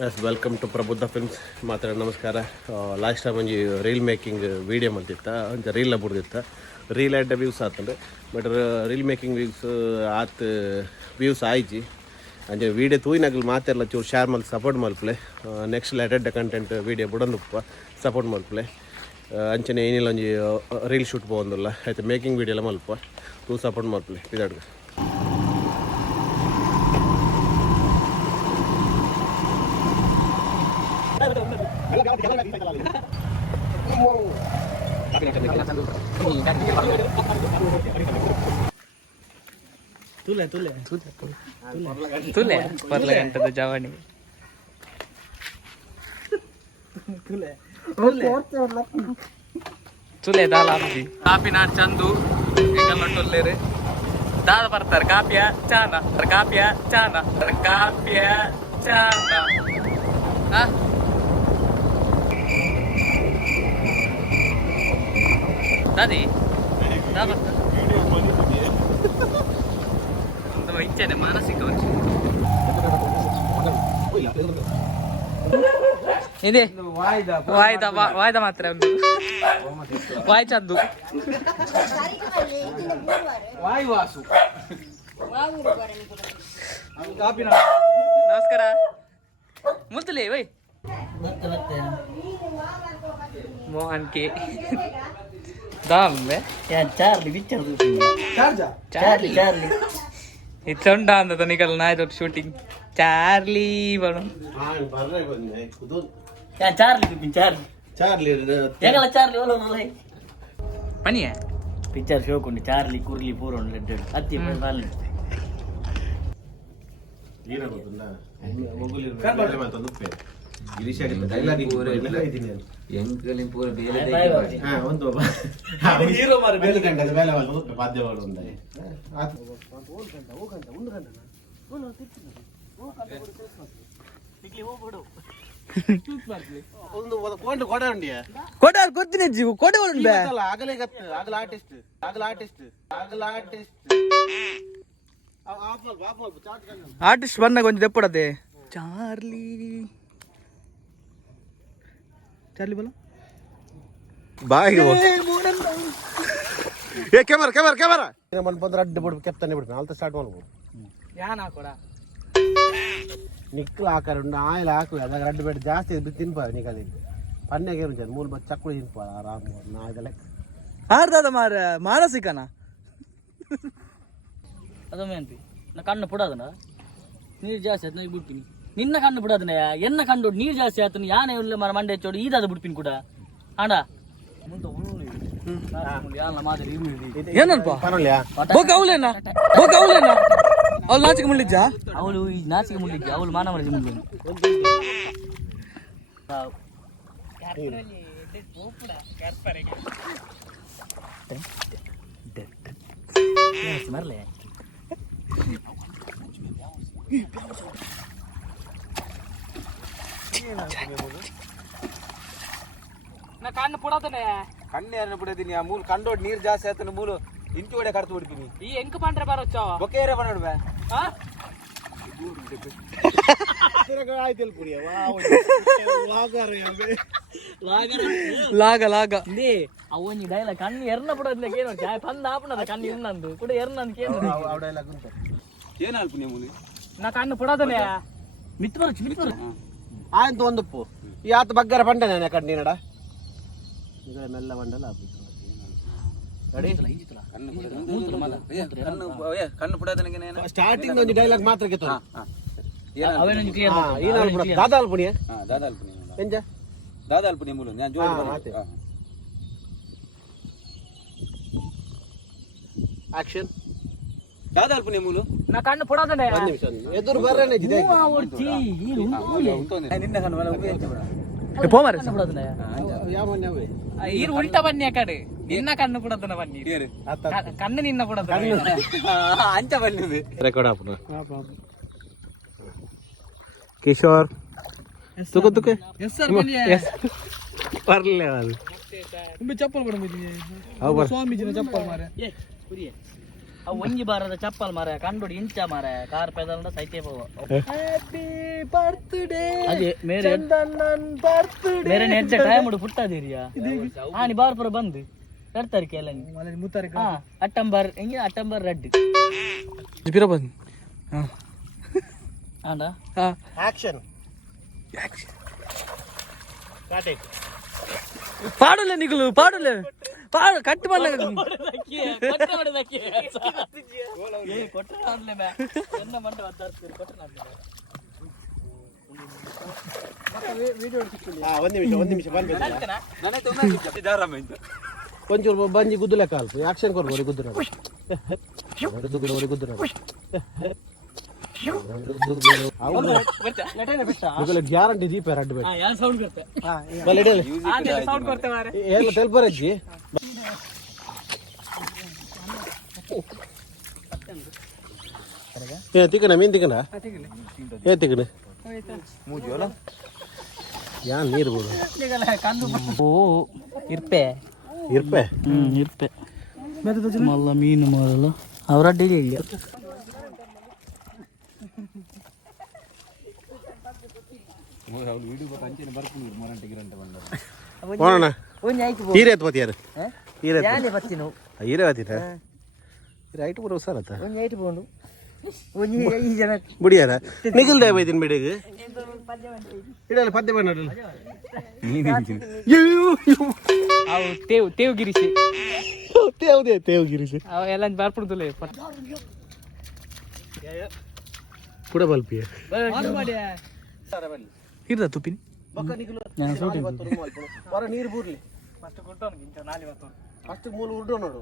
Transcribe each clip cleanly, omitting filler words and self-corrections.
S welcome to Prabuddha films. ಮಾತ್ರ ನಮಸ್ಕಾರ. Last time ಒಂಜಿ ರೀಲ್ ಮೇಕಿಂಗ್ ವೀಡಿಯೋ ಮಲ್ತಿತ್ತ, ಒಂಚ ರೀಲ್ ಬುಡ್ದಿತ್ತ. ರೀಲ್ ಆ್ಯಡ್ ವ್ಯೂಸ್ ಆತಂದ್ರೆ ಬಟ್ ರೀಲ್ ಮೇಕಿಂಗ್ ವ್ಯೂಸ್ ಆಯ್ಜಿ ಅಂಚೆ ವೀಡಿಯೋ ತೂಯಿನಾಗಲು ಮಾತೆಲ್ಲ ಚೂರು ಶೇರ್ ಮಾಡಿ ಸಪೋರ್ಟ್ ಮಲ್ಪಲೆ. ನೆಕ್ಸ್ಟ್ ಲೆಟೆಡ್ ಕಂಟೆಂಟ್ ವೀಡಿಯೋ ಬುಡಂದುಪ್ಪ ಸಪೋರ್ಟ್ ಮಲ್ಪಲೆ. ಅಂಚನೆ ಏನಿಲ್ಲ ಒಂಜಿ ರೀಲ್ ಶೂಟ್ പോകുന്നിಲ್ಲ ಆಯ್ತು, ಮೇಕಿಂಗ್ ವೀಡಿಯೋ ಎಲ್ಲ ಮಲ್ಪ ತೂ ಸಪೋರ್ಟ್ ಮಲ್ಪಲೆ ಇದಾಡ್ಗೆ. तुले परला गंटದ ಜವಾನಿ ತುಲೆ ದಾಲಾಂಜಿ ಕಾಪಿನಾಡ್ ಚಂದು ಎಂಗಲ್ಲೊಟ್ಟೊಲ್ಲೇರು ದಾದ ಬರ್ತಾರೆ ಕಾಪಿಯ ಚಾನ ಕಾಪಿಯ ಚಾನ ಕಾಪಿಯ ಚಾನ ದಾದಿ ದಾ ಬರ್ತಾರೆ ಇಚ್ಛೆನೆ ಮಾನಸಿಕ ಇದೆ ವಾಯ್ದ ಮಾತ್ರ ಒಂದು ವಾಯ್ ಚದ್ದು ನಮಸ್ಕಾರ ಮುತ್ತಲೇ ವೈ ಮೋಹನ್ ಕೆ ದಾಂಬೆ ಚಾರ್ಲಿ ಇತ್ತುಂಟಾ ಅಂತ ನಿಕಲ್ ನಾಯ್ತು ಶೂಟಿಂಗ್ ಚಾರ್ಲಿ ಬರು ಪನಿಯ ಪಿಕ್ಚರ್ ಶೋ ಕೊಂಡು ಚಾರ್ಲಿ ಕುರ್ಲಿ ಪೂರ ಹತ್ತಿ ಆರ್ಟಿಸ್ಟ್ ಬಂದಾಗ ಒಂದು ತೆಪ್ಪಡದೆ ಚಾರ್ಲಿ ಚಾರ್ಲಿ ಬಲ ಬಾಯಿಗೆ ಕ್ಯಾಮರಾ ಬಂದ್ರೆ ಅಡ್ಡ ಬಿಡ್ಬೇಕು, ಕೆಪ್ತಾನೆ ಬಿಡ್ಬೇಕು, ನಾಲ್ಕು ಸ್ಟಾರ್ಟ್ ಮಾಡ್ಬೋದು. ಯಾನ್ ಹಾಕೋಡ ನಿಕ್ಕಲು ಹಾಕಾರ ಆಯಿಲ್ ಹಾಕುವ ಅದಾಗ ಅಡ್ಡ ಬೇಡ ಜಾಸ್ತಿ ತಿನ್ಪ ನಿಕಲಿದ್ದು ಪನ್ನೆಗೆ ಇರು ಮೂಲ ಬಸ್ ಚಕ್ಕುಳಿ ತಿನ್ಪ ಆರಾಮ ನಾಯಿದಲ್ಲ ಆರ್ದಾದ ಮಾರ ಮಾನಸಿಕನ ಅದೊಮ್ಮೆ ಅನ್ಪಿ ನಾ ಕಣ್ಣು ಪುಡೋದನ ನೀರು ಜಾಸ್ತಿ ಆಯ್ತು ನಾ ಬಿಡ್ತೀನಿ ನಿನ್ನ ಕಣ್ಣು ಬಿಡೋದನ್ನ ಎನ್ನ ಕಂಡು ನೀರು ಜಾಸ್ತಿ ಆಯ್ತು ಯಾನೇ ಇಲ್ಲ ಮರ ಮಂಡೆ ಹಚ್ಚೋಡು ಈದಾದ ಬಿಡ್ತೀನಿ ಕೂಡ ಆಂಡ ಏನಲ್ಪ ಅವಲೇನ ಅವಳು ನಾಚಿಕೆ ಮುಳ್ಳಿದ್ಜ ಅವಳು ಈ ನಾಚಿಕೆ ಮುಳ್ಳಿದ್ಜ ಅವಳು ಮಾನ ಮಾಡಿದ ಮುಂದೆ ಮರಲೆ ನಾ ಕಣ್ಣು ಪುಡತನೆ ಕಣ್ಣು ಯಾರನ್ನ ಬಿಡೋದಿನಿ ಆ ಮೂಲ ಕಂಡೋಡ್ ನೀರ್ ಜಾಸ್ತಿ ಆಯ್ತಾನೆ ಮೂಲ ಇಂಟಿ ಒಡೆ ಕಡ್ತು ಬಿಡ್ತೀನಿ ಈ ಎಂಕ ಪಂಡ್ರೆ ಬರೋಚ್ಚೋ ಬೊಕೇರೆ ಬನ್ನಡ್ಬೆ ಲಾಗ ಅವನಿ ಡೈಲ ಕಣ್ಣು ಎರ್ನ ಬಿಡೋದ್ಲೆ ಏನೋ ಚಾಯ್ ಪಂದ ಆಪಣದ ಕಣ್ಣು ಇನ್ನಂದು ಕೂಡ ಎರ್ನಂದು ಕೇಂದ್ರ ಏನ್ ಅಲ್ಪು ಮೂಲಿ ನಾ ಕಣ್ಣು ಪುಡತನೆ ಮಿತ್ ಬರ ಆಯ್ತು ಒಂದುಪ್ಪು ಈ ಆತ ಬಗ್ಗರ ಪಂಡ ನಾನು ಕಣ್ಣಿನಡ ಇದರ ಮೆಲ್ಲ ಬಂಡಲ್ಲ ಕಣ್ಣು ಬಿಡೋದನ ಸ್ಟಾರ್ಟಿಂಗ್ ಒಂದು ಡೈಲಾಗ್ ಮಾತ್ರ ಗೆತ್ತು ಕ್ಲಿಯರ್ ದಾದಾಲ್ ಪುಣಿಯ ಎಂಜ ದಾದಾಲ್ ಪುಣಿಯ ಮೂಲ ನಾನು ಜೋರು ಆಕ್ಷನ್ ದಾದಾಲ್ ಪುಣಿಯ ಮೂಲ ನಾ ಕಣ್ಣು ಪುಡತನೆ ಒಂದು ನಿಮಿಷ ಎದುರು ಬರ್ರೇನೆ ಜಿದೆ ನಿನ್ನ ಕಣ್ಣು ಮೇಲೆ ಉಬ್ಬಿ ಅಂತ ಬಿಡ போமாரு ஈர் உள்ட்ட பண்ணியா காடு நின்ன கண்ணு கூட தான பண்ணி கண்ணு நின்ன கூட ಅಂಚ ಬಂದಿದೆ ರೆಕಾರ್ಡ್ ಆಪನ ಕಿಶೋರ್ ತುಕೆ ಎಸ್ ಸರ್ ಎಸ್ ಬರ್ಲೆ ಅದು ತುಂಬಿ ಚಪ್ಪಲ್ ಬಡ ಮುಜಿ ಸ್ವಾಮೀಜಿನ ಚಪ್ಪಲ್ ಮಾರೆ ಅವು ಒಂಜಿ ಬಾರದ ಚಪ್ಪಲ್ ಮಾರ ಕಂಡೋಡಿ ಇಂಚ ಮಾರ ಕಾರ್ ಪೆದಲ್ ಸೈತೆ ಪೋವ ಹ್ಯಾಪಿ ಬರ್ತ್ಡೇ ಅದೇ ಮೇರೆ ನೆಜ್ಜ ಟೈಮ್ ಉಡು ಪುಟ್ಟದಿರಿಯಾ ಆನಿ ಬಾರ್ಪುರ ಬಂದು 2 ತಾರೀಕು ಎಲ್ಲ ಅಟ್ಟಂಬರ್ ಹೆಂಗೆ ಅಟ್ಟಂಬರ್ ರೆಡ್ ಬಿರ ಬಂದು ಆಂಡ ಆಕ್ಷನ್ ಪಾಡಲೆ ನಿಗಲು ಪಾಡಲೆ ಪಾಡು ಕಟ್ ಮಾಡಲ ಒಂದು ನಿಮಿಷ ಒಂಚೂರು ಬಂಜಿ ಗುದ್ದುಲೆ ಕಾಲ್ಪು ಆಕ್ಷನ್ ಕೊಡ್ಬೋದು ಗುದ್ದುರ ಗ್ಯಾರಂಟಿ ದೀಪ ರಡ್ಡು ಬೇಕು ಎಲ್ಲ ತೆಲ್ಪರಜ್ಜಿ ತಿಕ್ಕಣ ಮೀನ್ ತಿಕ್ಕಣ ತಿಕ್ಕಣ ಯಾನ್ ನೀರು ಬೋಡು ಓ ಇರ್ಪೆ ಇರ್ಪೆ ಇರ್ಪೆ ಮಲ್ಲ ಮೀನು ಮಾಡಲ್ಲ ಅವರಡ್ಡಿಗೆ ಇಲ್ಲ ಹೋಣ ಹೀರೆ ಎತ್ತು ಬತ್ತಿಯಾರು ಹೀರೆ ಹೀರೆ ಬತ್ತಿನ ರೈಟ್ ಬರೋ ಸರ್ ಆತ ಬಿಡಿಯಾರ ನಿಗಲ್ದೆ ಬೈದಿನ ಬಿಡಿಗೆ ಇಡಲ್ಲ ಪದ್ಯ ಬಣ್ಣ ತೇವ್ ಗಿರಿಸಿ ತೇವ್ ಗಿರಿಸಿ ಎಲ್ಲ ಬಾರ್ಪುಡ್ದಲ್ಲ ಕೂಡ ಬಲ್ಪಿ ಇರ್ದ ತುಪ್ಪಿನಿ ಹೊರ ನೀರು ಬೂರ್ಲಿ ಅಷ್ಟು ಮೂಲ ಉರ್ಡೋ ನೋಡು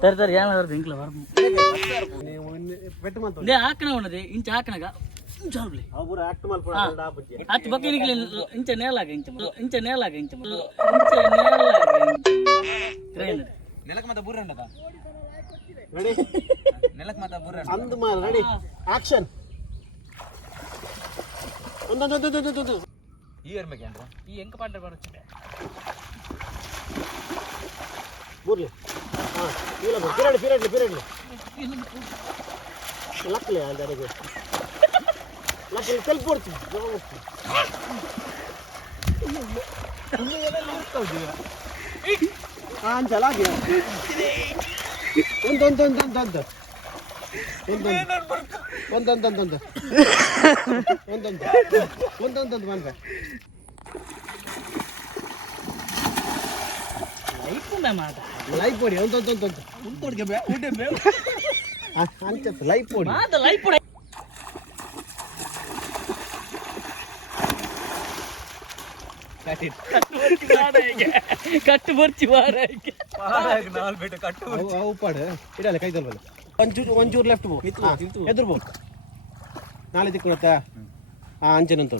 ತರ್ತಾರೆ ಏನಾದ್ರು ಇಂಕ್ಲ ಪೆಟ್ಟು ಮಾತು ಹಾಕಣ ಉಣ್ಣದೆ ಇಂಚ ಹಾಕಣಗ ಅವ್ರು ಆಕ್ಟ್ ಮಾಡ್ಕೊಂಡು ಹತ್ತು ಬಗ್ಗೆ ಇಂಚ ನೇಲಾಗ ಇಂಚ ನೇಲಾಗ ಇಂಚ ನೆಲಕ್ ಮತ್ತೆ ಬುರ್ರ ಉಂಟದ ರೆಡಿ ನೆಲಕ್ ಮತ್ತೆ ಬುರ್ರ ಅಂದು ಮಾರ ರೆಡಿ ಆಕ್ಷನ್ ಒಂದು ಈ ಇರ್ಬೇಕೇನ್ರ ಈ ಎಂಕ ಪಾಂಡ್ರೆ ಬರುತ್ತೆ ಬೂರ್ಲಿ ಹಾಂ ಇಲ್ಲ ಪಿರಡ್ಲಿ ಲಕ್ಲೆ ಅದರಿಗೆ ಲಕ್ಲೆ ಸ್ವಲ್ಪ ಕೊಡ್ತೀನಿ ಅಂಚಲ ಒಂದೊಂದು ಬಂದ್ರೆ ಲೈಫ್ ಪೊಡಿ ಒಂದೊಂದು ಅಂಚತ್ತು ಲೈಫ್ ಪೊಡಿ ಕಟ್ಟು ಬರ್ಚಿ ಉಪ್ಪಾಡು ಇಡಲ್ಲ ಕೈ ತಲ್ಬಲ್ಲ ಒಂಚೂರು ಲೆಫ್ಟ್ ಬೋ ಎದುರು ಬೋ ನಾಳೆ ತಿಕ್ಕೊಳತ್ತ ಅಂಚೆನಂತ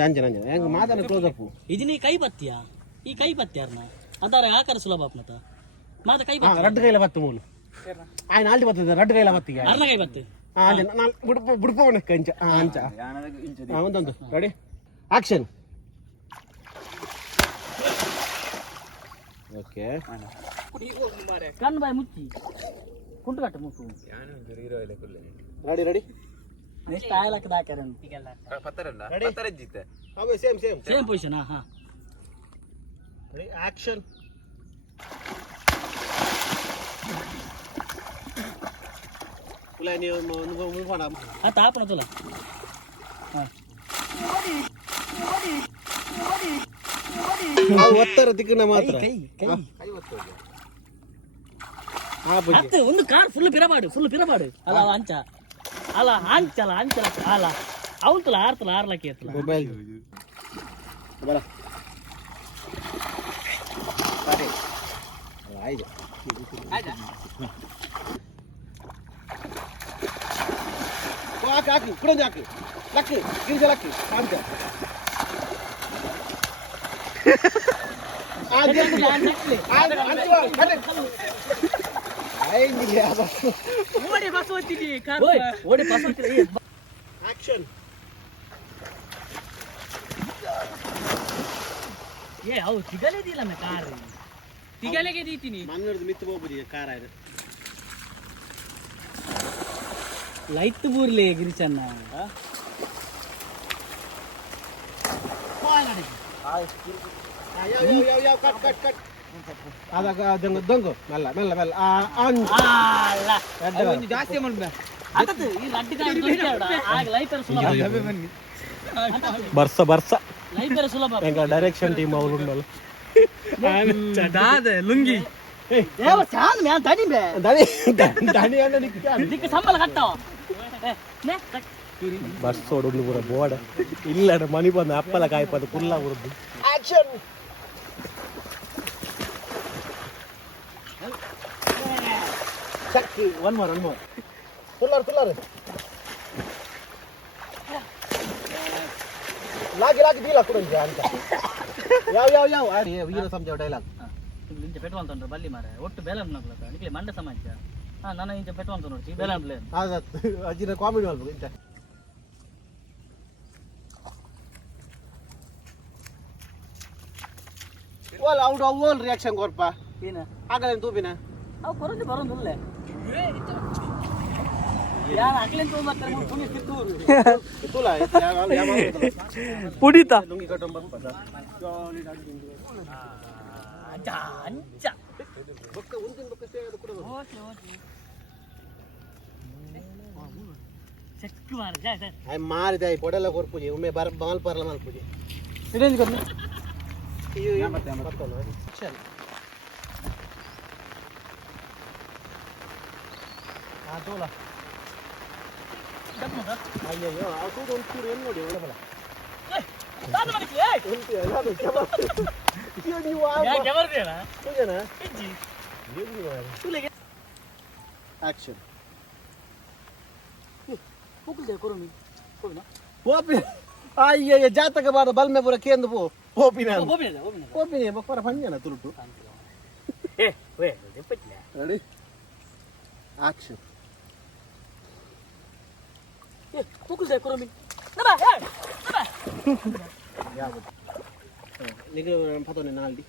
ಅಂಚನ ಹೆಂಗ್ ಮಾತಾಡ ಕ್ಲೋಸ್ ಅಪ್ ಇದು ನೀ ಕೈ ಬತ್ತಿಯಾ ಈ ಕೈ ಬತ್ತಿಯಾರ್ನ ಅದಾರ ಆಕಾರ ಸುಲಭ ಅಪ್ನತ ಮಾತ ಕೈ ರಡ್ಡು ಕೈಲ ಬತ್ತು ಮೂಲು ಆಯ್ನ ಆಲ್ಟಿ ಬರ್ತದೆ ರಡ್ಡು ಕೈಲ ಬತ್ತಿಗೆ ಅರ್ನ ಕೈ ಬತ್ತೆ ಬುಡ್ಪವನ ಕಂಚ ಅಂಚ ಒಂದೊಂದು ರೆಡಿ ಆಕ್ಷನ್ ಓಕೆ ಕಣ್ಣು ಬಾಯಿ ಮುಚ್ಚಿ ಕುಂಟು ಕಟ್ಟು ಮುಚ್ಚು ರೆಡಿ ನೆಕ್ಸ್ಟ್ ಆಯಲಕ್ಕೆ ದಾಕ್ಯಾರ ಅವೇ ಸೇಮ್ ಪೊಸಿಷನ್ ಹಾ ರೆಡಿ ಆಕ್ಷನ್ ನೀವು ಮುಗಿಸೋಣ ಆತ ಆಪಣ ತುಲ ಒತ್ತರ ತಿಕ್ಕನ ಮಾತ್ರ ಒಂದು ಕಾರ್ ಫುಲ್ ಪಿರಬಾಡು ಅಲ್ಲ ಅಂಚ ಅಲ್ಲ ಅಂಚಲ ಅಲ್ಲ ಅವಲ್ತಲ ಆರ್ಲಕ್ಕೆ ಎತ್ತಲ ಮೊಬೈಲ್ ಬರ ಆಯ್ತು ಹಾಕಿ ಕುಡಂಜಿ ಹಾಕಿ ಲಕ್ಕಿ ಗಿರಿಜ ಲಕ್ಕಿ ಅಂಚ ಓಡಿ ಬಸ್ ಓದ್ತೀನಿ ಆಕ್ಷನ್ ಏ ಅವು ಸಿಗಲೇದಿಲ್ಲ ಕಾರ್ ತಿಗಲೆಗೆ ದೀತೀನಿ ಮಂಗಳೂರು ಮಿತ್ತು ಹೋಗ್ಬೋದು ಕಾರ ಇದು ಲೈಟ್ ಬೂರ್ಲಿ ಗಿರಿಚನ್ನ ಅದಾಗ ದೊಂಗು ಮೆಲ್ಲ ಮೆಲ್ಲ ಮೆಲ್ಲ ಜಾಸ್ತಿ ಮಾಡ್ಬೇ ಈ ಲೈಟರ್ ಸುಲಭ ಬರ್ಸ ಬರ್ಸ ಲೈಟರ್ ಸುಲಭ ಹೆಂಗ ಡೈರೆಕ್ಷನ್ ಟೀಮ್ ಅವ್ರು ಉಂಡಲ್ಲ ಲುಂಗಿ ಸಂಬಳ ಕಟ್ಟವ ಬಸ್ ಹೊಡೋದು ಪೂರ ಬೋಡ ಇಲ್ಲ ಮನಿ ಬಂದು ಅಪ್ಪಲ ಕಾಯ್ಪದು ಕುಲ್ಲ ಉರ್ದು ಆಕ್ಷನ್ ಶಕ್ತಿ ಒನ್ ಮೋರ್ ತುಲ್ಲರ್ ಲಾಗಿ ದೀಲ ಕೊಡಂಜ ಅಂತ ಯಾವ ವೀರ ಸಂಜೆ ಡೈಲಾಗ್ ಇಂಚ ಪೆಟ್ರೋಲ್ ತೊಂದ್ರೆ ಬಲ್ಲಿ ಮಾರೆ ಒಟ್ಟು ಬೇಲೆ ನಿಕ್ಲೆ ಮಂಡ ಸಮಾಜ ನನ್ನ ಇಂಚ ಪೆಟ್ರೋಲ್ ನೋಡಿ ಬೇಲೆ ಪ್ಲೇ ಅಜ್ಜಿನ ಕಾಮಿಡಿ ಮಾಡ್ಬೇಕು ಇಂಚ ಓಲ್ ಔಟ್ ಓಲ್ ರಿಯಾಕ್ಷನ್ ಕೊರ್ಪ ಏನ ಆಗಲ್ಲ ತೂಪಿನ ಅವು ಕೊರಂದು ಬರೋದಿಲ್ಲ ಯಾರು ಅಕ್ಲೇನ್ ತೊಗೊಂಬರ್ತಾರೆ ಪುಣ್ಯ ಕಿತ್ತೂರು ತುಲ ಪುಡಿತ ಲುಂಗಿ ಕಟ್ಟೊಂಬ ಅಂಚ ಚೆಕ್ ಮಾರ ಮಾರಿದೆ ಪೊಡೆಲ್ಲ ಕೊರ್ಪುಜಿ ಒಮ್ಮೆ ಮಲ್ಪರ್ಲ ಮಲ್ಪುಜಿ ತೋಲ ಅಯ್ಯಯ್ಯೋ ಅದು ಒಂಚೂರು ಏನು ನೋಡಿ ಒಳ್ಳೆ ಬಲ ಆಕ್ಷನ್ ಪೋಪಿ ಅಯ್ಯಯ್ಯ ಜಾತಕ ಬಾರ ಬಲ್ಮೆ ಪುರ ಕೇಂದ್ರ ಪೋಪಿನ ಪೋಪಿನ ಬಪ್ಪರ ಪಂಜನ ತುರುಟು ರೆಡಿ ಆಕ್ಷನ್ ನಿಗ ಪತೋನೆ ನಾಲ್ಡಿ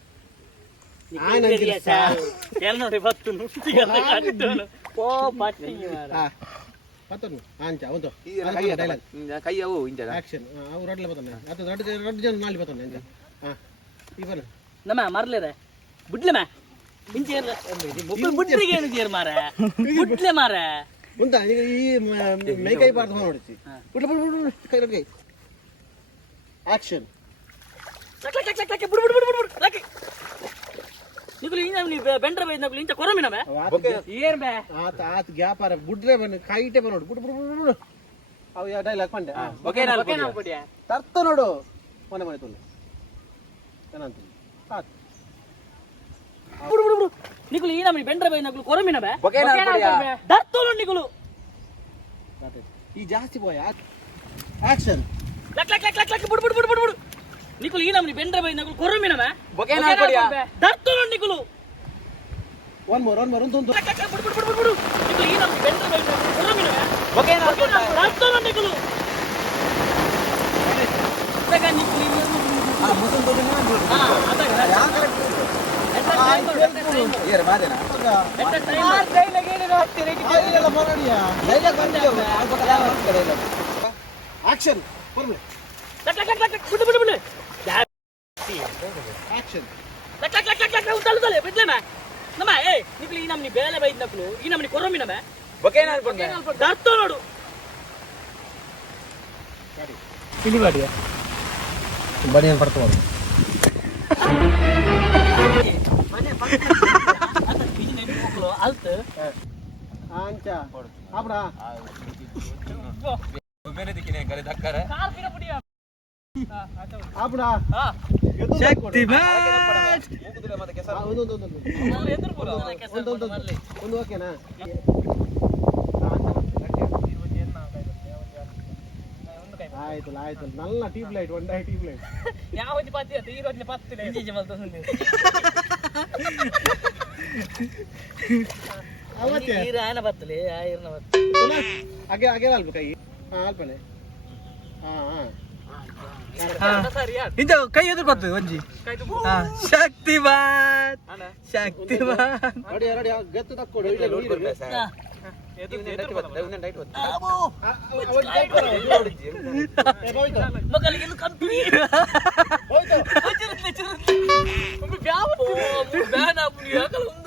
ಪತೋನು ಆಂಚ ಒಂದು ಡೈಲಾಗ್ ಕೈಯವು ಇಂಜದ ಆಕ್ಷನ್ ಅವು ರಡ್ಲೆ ಪತೋನೆ ಅದು ರಡ್ಡು ಜನ ನಾಲ್ಡಿ ಪತೋನೆ ಅಂಚ ಇವನ ನಮ್ಮ ಮರ್ಲೇರೆ ಬಿಡ್ಲೆ ಮಾ ಇಂಚೆ ಬುಡ್ಲಿಗೆ ಏನು ಜೇರ್ ಮಾರ ಬುಡ್ಲೆ ಮಾರ ಉಂಟಾ ಈಗ ಈ ಮೇಕೈ ಪಾರ್ಥ ನೋಡಿಸಿ ಬಿಡ್ಲ ಬಿಡು ಕೈ ರಡ್ಗೆ ಆಕ್ಷನ್ ಬೆಂಡ್ರ ಬೈದ್ನಗಳು ಇಂಚ ಕೊರಮಿನಮೆ ಏನ್ ಬೇ ಆತ ಆತ ಗ್ಯಾಪಾರ ಬುಡ್ರೆ ಬನ್ನ ಕೈಟೆ ಬನ್ನೋಡು ಬಿಡು ಬಿಡು ಬಿಡು ಬಿಡು ಅವು ಯಾವ ಡೈಲಾಗ್ ಪಂಡೆ ತರ್ತ ನೋಡು ಮನೆ ಮನೆ ತುಲ್ಲು ಏನಂತ ಆತ ಬಿಡು ಬಿಡು ಬಿಡು ನಿಗುಲು ಈ ನಮ್ಮಿ ಬೆಂಡ್ರ ಬೈದ್ನಗಳು ಕೊರಮಿನಮೆ ದರ್ತೋಳು ನಿಗುಲು ಈ ಜಾಸ್ತಿ ಪೋಯ ಆಕ್ಷನ್ ಲಕ್ ಲಕ್ ಲಕ್ ಲಕ್ ಲಕ್ ಬಿಡು ಬಿಡು ಬಿಡು ಬಿಡು ಬಿಡು ನಿಗುಲು ಈ ನಮ್ಮಿ ಬೆಂಡ್ರ ಬೈದ್ನಗಳು ಕೊರಮಿನಮೆ ದರ್ತೋಳು ನಿಗುಲು ಒನ್ ಮೋರ್ ಒಂದು ಬಿಡು ಬಿಡು ಬಿಡು ಬಿಡು ನಿಗುಲು ಈ ನಮ್ಮಿ ಬೆಂಡ್ರ ಬೈದ್ನಗಳು ಕೊರಮಿನಮೆ ದರ್ತೋಳು ನಿಗುಲು ಬೇಗ ನಿಗುಲು ಆಕ್ಷನ್ ಬಿಡು ಬಿಡು ಬಿಡು ಆಕ್ಷನ್ ಉತ್ತಲೆ ಬಿಡ್ಲೇಮ ನಮ್ಮ ಏ ನಿಗುಲು ಈ ನಮ್ಮಿ ಬೇಲೆ ಬೈದ್ನಗಳು ಈ ನಮ್ಮಿ ಕೊರಮಿನಮೆ ದರ್ತ ನೋಡು ಇಳಿಬಾಡಿಯ ಬಡಿಯನ್ ಪಡ್ಕೋದು ಅಲ್ತ ಆಂಚ ಆಪಡ ಮೇಲೆ ದಿಕ್ಕಿನ ಗರೆ ದಕ್ಕರೆ ಆಪಡ ಶಕ್ತಿ ಒಂದು ಓಕೆನಾ ಆಯ್ತು ಆಯ್ತು ನಲ್ಲ ಟ್ಯೂಬ್ ಲೈಟ್ ಒಂದೇ ಟ್ಯೂಬ್ ಲೈಟ್ ಯಾವ ಪತ್ತಿ ಈ ರೋಜ್ ಪತ್ತಿಲ್ಲ ಇಂಜಿ ಮಲ್ತೊಂದು ಅವತ್ತೆ ನೀರು ಆಯನ ಬತ್ತಲಿ ಆಯರ್ನ ಬತ್ತ ಹಾಗೆ ಹಾಗೆ ಅಲ್ಪ ಕೈ ಅಲ್ಪನೆ ಇಂಚ ಕೈ ಎದುರು ಬರ್ತದೆ ಒಂಜಿ ಶಕ್ತಿವಾನ್ ಶಕ್ತಿವಾನ್ ಗೆತ್ತು ತಕ್ಕೊಡು ಮಕ್ಕಳಿಗೆ ಕಂಪನಿ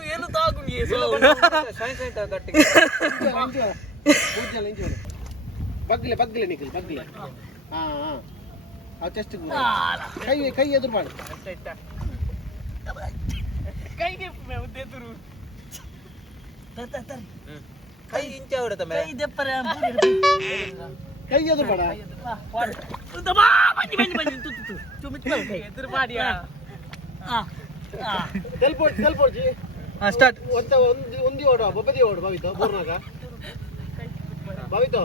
ಏನು ತಾಗುಂಡಿ ಬಗ್ಗಿಲೆ ನಿಖಿಲ್ ಬಗ್ಗಿಲೆ ಹಾ ಚೆಸ್ಟ್ ಕೈ ಎದುರು ಮಾಡು ಕೈ ಇಂಚ ಹೊಡೆತ ಕೈ ದೆಪ್ಪರೆ ಕೈ ಎದುರು ಮಾಡ ಎದುರು ಮಾಡಿಯಾ ತೆಲ್ಪೋಡ್ಜಿ ಸ್ಟಾರ್ಟ್ ಒಂದಿ ಓಡು ಬೊಬ್ಬದಿ ಓಡು ಭವಿತ ಬೋರ್ನಾಗ ಭವಿತ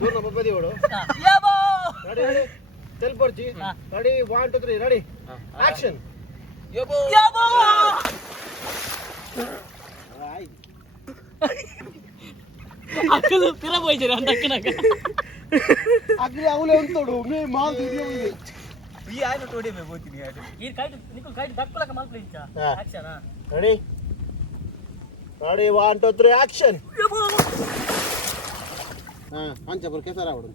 ಬೋರ್ನ ಬೊಬ್ಬದಿ ಓಡು ರೆಡಿ ರೆಡಿ ತೆಲ್ಪೋಡ್ಜಿ ರೆಡಿ 1 2 3 ರೆಡಿ ಆಕ್ಷನ್ ಅಕ್ಕಲು ತಿರಬೋಯ್ತಾರೆ ಅಂತ ಅಕ್ಕನಾಗ ಅಗ್ಲಿ ಅವಳೆ ಅಂತೋಡು ಮೇ ಮಾಲ್ ಇದೆಯೋ ಇದೆ ಈ ಆಯ್ತು ತೋಡಿಮೆ ಬೋತೀನಿ ಆಯ್ತು ಈ ಕೈಟ್ ನಿಕು ಕೈಟ್ ದಕ್ಕಲಕ ಮಾಲ್ಪಲ ಇಂಚ ಆಕ್ಷನ್ ರೆಡಿ ರೆಡಿ 1 2 3 ಆಕ್ಷನ್ ಹಾ ಅಂಚ ಬರ್ ಕೆಸರ ಆವಡು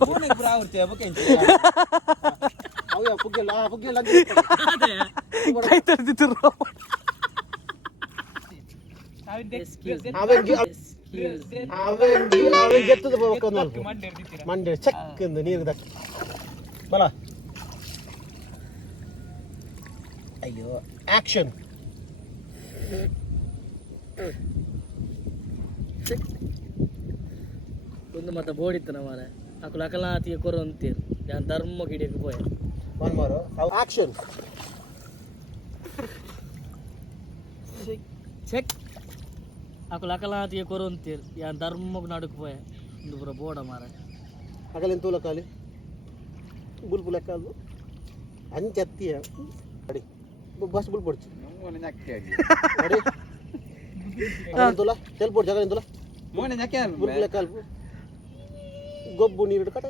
ಫೋನ್ ಪೂರ ಆವರ್ತಿ ಬಕ್ಕೆ ಇಂಚ ಅವ ಪುಗ್ಗೆಲ್ಲ ಕೈ ತರ್ದಿತ್ತು ಅವನ್ ಗೆತ್ತದ ಮಂಡ್ಯ ಚೆಕ್ ಎಂದು ನೀರು ದಕ್ಕ ಬಲ ಅಯ್ಯೋ ಆಕ್ಷನ್ ಒಂದು ಮತ್ತೆ ಬೋಡಿತ್ತು ಮಾರ ಅಕಲು ಅಕಲಾತಿಗೆ ಕೊರು ಅಂತೀರು ಯಾನ್ ಧರ್ಮ ಗಿಡಿಯಕ್ಕೆ ಪೋಯ ಒನ್ ಮೋರ್ ಆಕ್ಷನ್ ಚೆಕ್ ಅಕಲು ಅಕಲಾತಿಗೆ ಕೊರು ಅಂತೀರು ಯಾನ್ ಧರ್ಮಕ್ಕೆ ನಡುಕ್ ಪೋಯ ಒಂದು ಪುರ ಬೋಡ ಮಾರ ಅಗಲಿನ ತೂಲ ಕಾಲಿ ಬುಲ್ಪು ಲೆಕ್ಕ ಅದು ಅಂಚತ್ತಿಯ ಅಡಿ ಬಸ್ ಬುಲ್ ಪೊಡ್ಚಿ ಅಡಿ ಅಗಲಿನ ತೂಲ ತೆಲ್ಪೊಡ್ ಜಗಲಿನ ತೂಲ ಮೋನೆ ನಕ್ಕೆ ಬುಲ್ಪು ಲೆಕ್ಕ ಅಲ್ಪು ಗೊಬ್ಬು ನೀರು ಕಟ್ಟ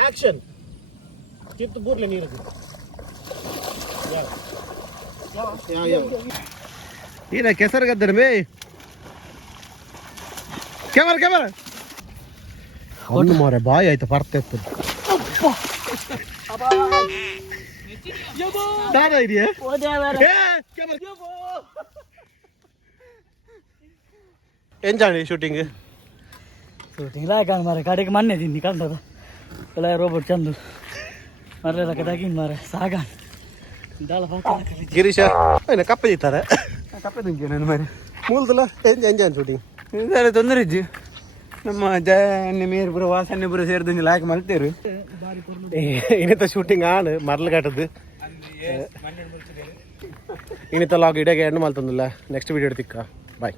ಆಕ್ಷನ್ ಚಿತ್ತು ಬೂರ್ಲೆ ನೀರು ಏನ ಕೆಸರು ಗದ್ದರ ಮೇ ಕ್ಯಾಮರ ಒಂದು ಮಾರೆ ಬಾಯಿ ಆಯ್ತು ಬರ್ತಾ ಇತ್ತು ದಾದಾ ಇದೆಯಾ ಎಂಜಾಣಿ ಶೂಟಿಂಗ್ ಶೂಟಿಂಗ್ ಲಾಯ್ಕಾನ್ ಮಾರ ಕಡೆಗೆ ಮಣ್ಣೆ ತಿನ್ನಿ ಕಂಡದ ಎಲ್ಲ ರೋಬೋಟ್ ಚಂದು ಮರ್ರೆಲ್ಲ ಕದಾಗಿನ್ ಮಾರ ಸಾಗಾನ್ ದಾಳ ಗಿರೀಶ ಏನ ಕಪ್ಪೆ ತಿಂತಾರೆ ಕಪ್ಪೆ ತಿಂಕೆ ನನ್ನ ಮರಿ ಮೂಲದಲ್ಲ ಎಂಜಾನ್ ಶೂಟಿಂಗ್ ಇದೆಲ್ಲ ತೊಂದರೆ ಇಜ್ಜಿ ನಮ್ಮ ಜನ ಮೇರ್ಪುರ ವಾಸನ್ಯಪುರ ಸೇರಿದಂಗೆ ಲಾಯ್ಕ್ ಮಲ್ತೇರು ಇನ್ನಿತ ಶೂಟಿಂಗ್ ಆಣ್ ಮರಳು ಕಾಟದ್ದು ಇನ್ನಿತ ಲಾಗ್ ಇಡಗೆ ಎಣ್ಣು ಮಲ್ತಂದಿಲ್ಲ ನೆಕ್ಸ್ಟ್ ವಿಡಿಯೋ ತಿಕ್ಕ ಬಾಯ್